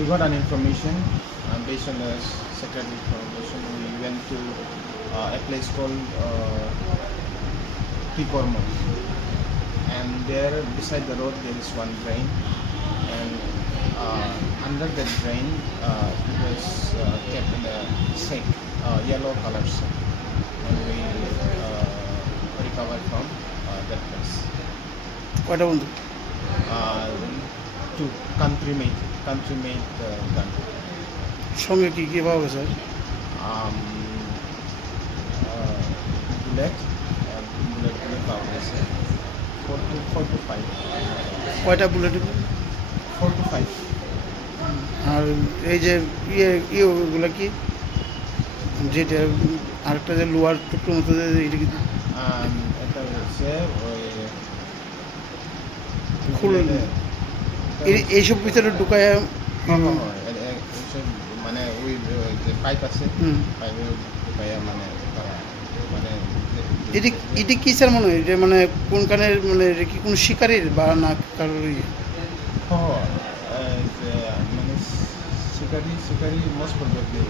we got an information um, based on the security information. We went to uh, a place called uh, And there, beside the road, there is one drain. And uh, under the drain, uh, it was uh, kept in a sink, uh, yellow color sink. And we uh, recovered from uh, that place. What happened? Uh, country made country made uh, gun. সঙ্গে কি কি পাওয়া গেছে um, uh, bullet, uh, bullet bullet powders. Four to four to five. কয়টা bullet Four to five. আর এই যে ইয়ে ইয়েগুলো কি যেটা আরেকটা যে লোয়ার টুকরো মতো যে এটা কি Um, এটা হচ্ছে ওই খুলুন। এইসব ভিতরে ঢুকায় মানে ওই যে পাইপ আছে। পাইপে ঢুকাইয়া মানে মানে এটি এটি কিসের মনে হয় এটা মানে কোনখানের মানে কি কোনো শিকারির বা না কারোর ইয়ে? মানে শিকারি শিকারি মোস্ট প্রবলি